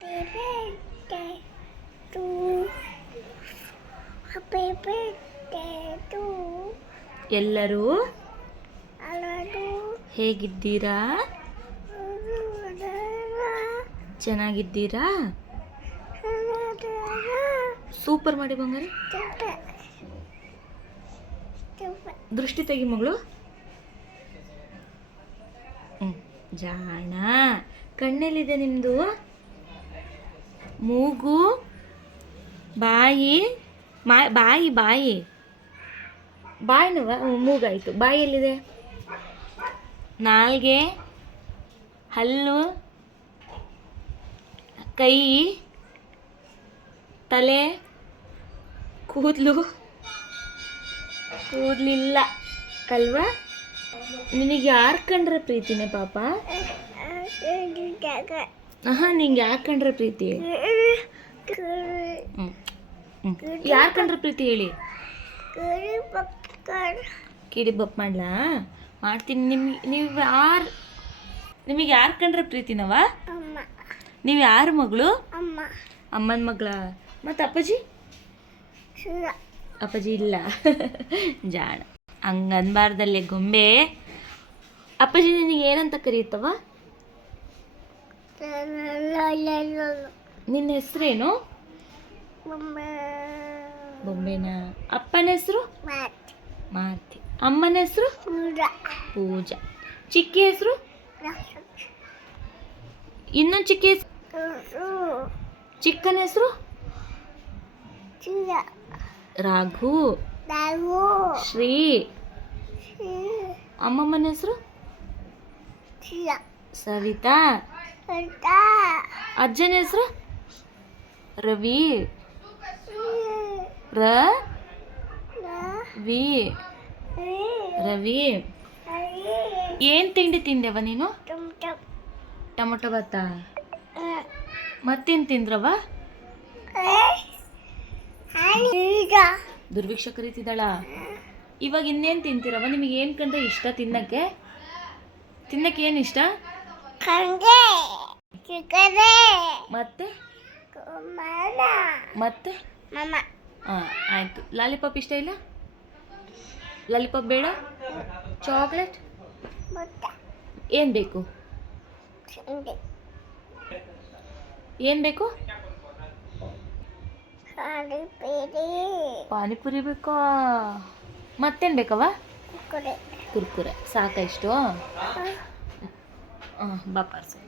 birthday to happy birthday to ಎಲ್ಲರೂ ಎಲ್ಲರೂ ಹೇಗಿದ್ದೀರಾ? ಚೆನ್ನಾಗಿದ್ದೀರಾ? ಸೂಪರ್ ಮಾಡಿ ಬಂಗಾರಿ. ದೃಷ್ಟಿ ತೆಗಿ ಮಗಳು. ಜಾಣ. ಕಣ್ಣೆಲ್ಲಿದೆ ನಿಮ್ಮದು? ಮೂಗು, ಬಾಯಿ, ಬಾಯಿ ಬಾಯಿ ಬಾಯಿನವ ಮೂಗಾಯಿತು. ಬಾಯಿಯಲ್ಲಿದೆ? ನಾಲ್ಗೆ, ಹಲ್ಲು, ಕೈ, ತಲೆ, ಕೂದಲು. ಕೂದಲಿಲ್ಲ ಅಲ್ವಾ? ನಿನಗೆ ಯಾರು ಕಂಡ್ರೆ ಪ್ರೀತಿನೇ ಪಾಪ? ನಿಂಗೆ ಯಾರು ಕಂಡ್ರೆ ಪ್ರೀತಿ? ಯಾರು ಕಂಡ್ರೆ ಪ್ರೀತಿ ಹೇಳಿ? ಕಿಡಿ ಬಪ್ ಮಾಡ್ಲಾ? ಮಾಡ್ತೀನಿ. ನಿಮಗೆ ಯಾರು ಕಂಡ್ರೆ ಪ್ರೀತಿನವ? ನೀವು ಯಾರು ಮಗಳು? ಅಮ್ಮನ ಮಗಳ. ಮತ್ತು ಅಪ್ಪಾಜಿ? ಅಪ್ಪಾಜಿ ಇಲ್ಲ. ಜಾಣ. ಹಂಗನ್ಬಾರ್ದಲ್ಲೇ ಗೊಂಬೆ. ಅಪ್ಪಾಜಿ ನಿನಗೆ ಏನಂತ ಕರೀತವ? ನಿನ್ನ ಹೆಸರೇನು? ಬೊಂಬೆನಾ? ಅಪ್ಪನ ಹೆಸರು? ಮಾರ್ತಿ. ಅಮ್ಮನ ಹೆಸರು? ಪೂಜಾ. ಚಿಕ್ಕಿ ಹೆಸರು? ಇನ್ನೊಂದು ಚಿಕ್ಕಿ ಹೆಸರು? ಚಿಕ್ಕನ ಹೆಸರು? ರಾಘು. ಶ್ರೀ. ಅಮ್ಮಮ್ಮನ ಹೆಸರು? ಸವಿತಾ. ಅಜ್ಜನ ಹೆಸರು? ರವಿ. ರವಿ. ಏನು ತಿಂಡಿ ತಿಂದೆವ ನೀನು? ಟೊಮೊಟೊ ಭಾತ. ಮತ್ತೇನು ತಿಂದ್ರವ? ದುರ್ಭಿಕ್ಷ ಕರೀತಿದ್ದಾಳ. ಇವಾಗ ಇನ್ನೇನು ತಿಂತೀರವ? ನಿಮಗೆ ಏನು ಕಂಡ್ರೆ ಇಷ್ಟ ತಿನ್ನಕ್ಕೆ? ಏನು ಇಷ್ಟ? ಮತ್ತೆ ಮತ್ತೆ ಹಾಂ ಆಯಿತು. ಲಾಲಿಪಾಪ್ ಇಷ್ಟ ಇಲ್ಲ? ಲಾಲಿಪಾಪ್ ಬೇಡ? ಚಾಕ್ಲೇಟ್? ಏನು ಬೇಕು? ಏನು ಬೇಕು? ಪಾನಿಪುರಿ ಬೇಕಾ? ಮತ್ತೇನು ಬೇಕವ? ಕುರ್ಕುರೆ. ಸಾಕ ಇಷ್ಟು? ಹಾಂ ಬಾ ಪಾರ್ಸಲ್.